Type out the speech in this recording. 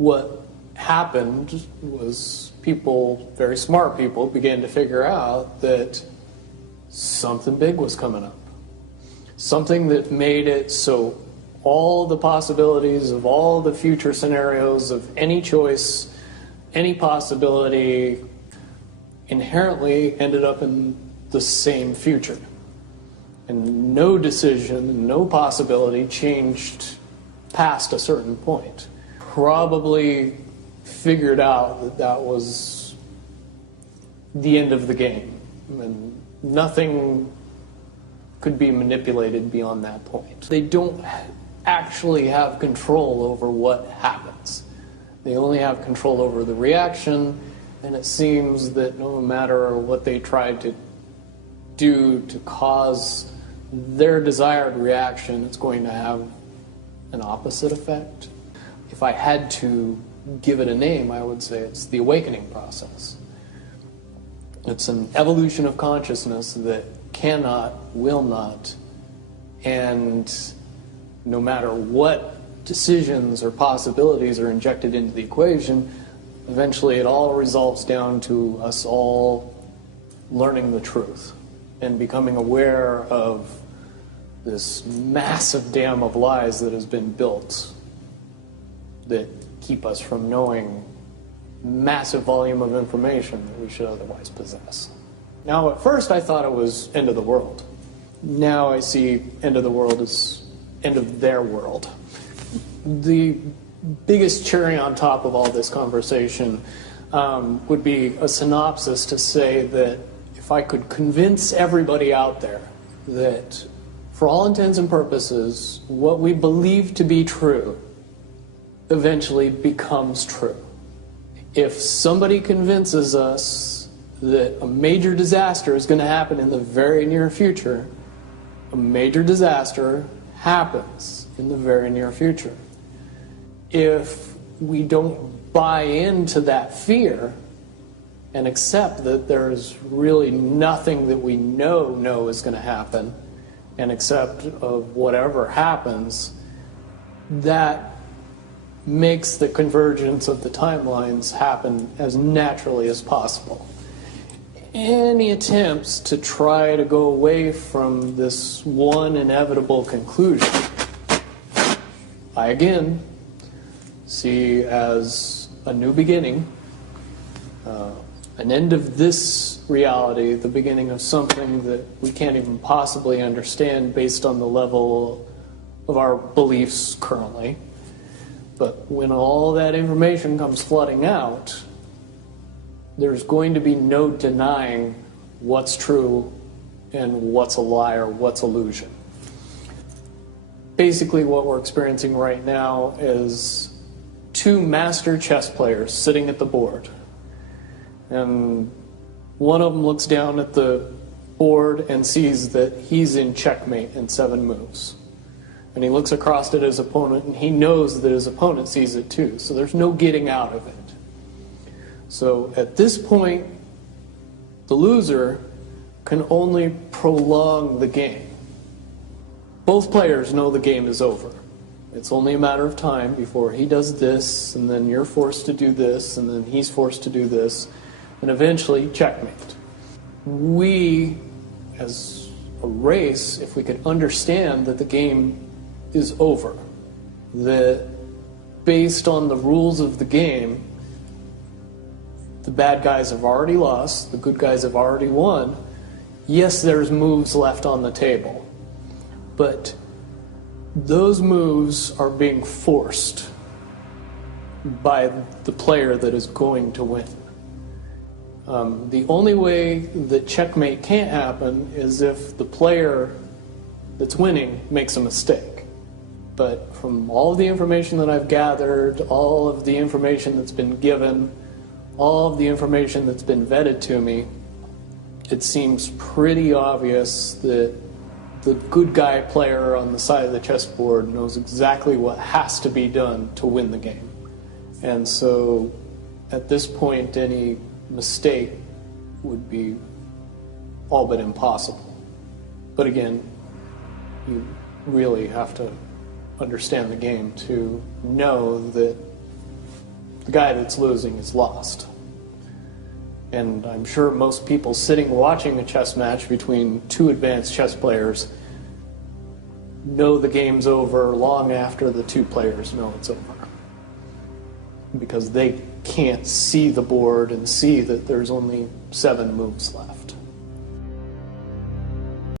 what happened was people, very smart people, began to figure out that something big was coming up. Something that made it so all the possibilities of all the future scenarios of any choice, any possibility, inherently ended up in the same future. And no decision, no possibility changed past a certain point. Probably figured out that that was the end of the game. And nothing could be manipulated beyond that point. They don't actually have control over what happens. They only have control over the reaction, and it seems that no matter what they try to do to cause their desired reaction, it's going to have an opposite effect. If I had to give it a name, I would say it's the awakening process. It's an evolution of consciousness that cannot, will not, and no matter what decisions or possibilities are injected into the equation, eventually it all resolves down to us all learning the truth and becoming aware of this massive dam of lies that has been built that keep us from knowing massive volume of information that we should otherwise possess. Now, at first I thought it was end of the world. Now I see end of the world as end of their world. The biggest cherry on top of all this conversation would be a synopsis to say that if I could convince everybody out there that for all intents and purposes, what we believe to be true eventually becomes true. If somebody convinces us that a major disaster is going to happen in the very near future, a major disaster happens in the very near future. If we don't buy into that fear and accept that there's really nothing that we know is going to happen, and accept of whatever happens, that makes the convergence of the timelines happen as naturally as possible. Any attempts to try to go away from this one inevitable conclusion, I again see as a new beginning, an end of this reality, the beginning of something that we can't even possibly understand based on the level of our beliefs currently. But when all that information comes flooding out, there's going to be no denying what's true and what's a lie or what's illusion. Basically what we're experiencing right now is two master chess players sitting at the board. And one of them looks down at the board and sees that he's in checkmate in 7 moves. And he looks across at his opponent and he knows that his opponent sees it too. So there's no getting out of it. So at this point, the loser can only prolong the game. Both players know the game is over. It's only a matter of time before he does this, and then you're forced to do this, and then he's forced to do this, and eventually checkmate. We, as a race, if we could understand that the game is over, that based on the rules of the game, the bad guys have already lost, the good guys have already won. Yes, there's moves left on the table, but those moves are being forced by the player that is going to win. The only way that checkmate can't happen is if the player that's winning makes a mistake. But from all of the information that I've gathered, all of the information that's been given, all of the information that's been vetted to me, it seems pretty obvious that the good guy player on the side of the chessboard knows exactly what has to be done to win the game. And so at this point, any mistake would be all but impossible. But again, you really have to understand the game to know that the guy that's losing is lost. And I'm sure most people sitting watching a chess match between two advanced chess players know the game's over long after the two players know it's over. Because they can't see the board and see that there's only 7 moves left.